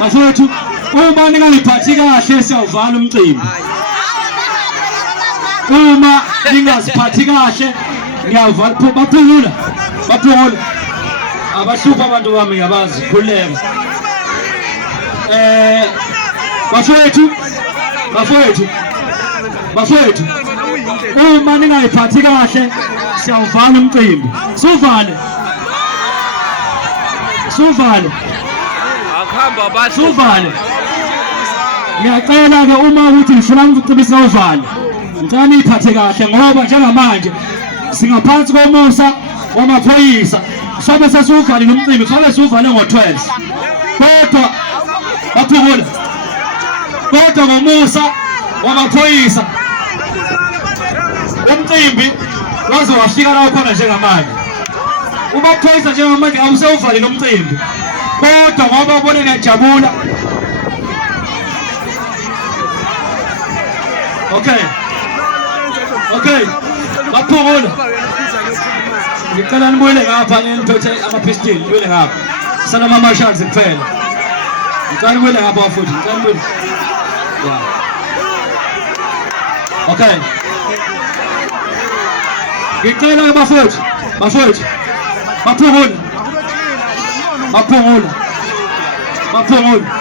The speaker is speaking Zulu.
Bafowethu uma ningayiphathi kahle siyawuvala umcimbi. Uma ningaziphathi kahle ngiyavala. Baphungula abahlupha abantu bami ngiyabazi khuleka. Bafowethu uma ningayiphathi kahle siyawuvala umcimbi. Suvale Suvale. Ngiyacela ke uma ukuthi ngifuna ukucebisa uvale. Ngicela niphathe kahle ngoba njengamanje singaphansi komusa wamaphoyisa. Sobe sesuvale nomcimbi, sobe suvale ngo-12. Kodwa baphumula. Kodwa ngomusa wamaphoyisa umcimbi waze wafika la khona njengamanje. Umaphoyisa njengamanje awusewuvale nomcimbi. Kodwa ngoba ubone ngiyajabula. Okay. Baphumula. Ngicela nibuyele ngapha niphethe amapistol, nibuyele ngapha. Sana mama shansi kuphela. Ngicela nibuyele ngapha bafuthi, ngicela nibuyele. Yeah. Okay. Ngicela ke bafuthi. Baphumula.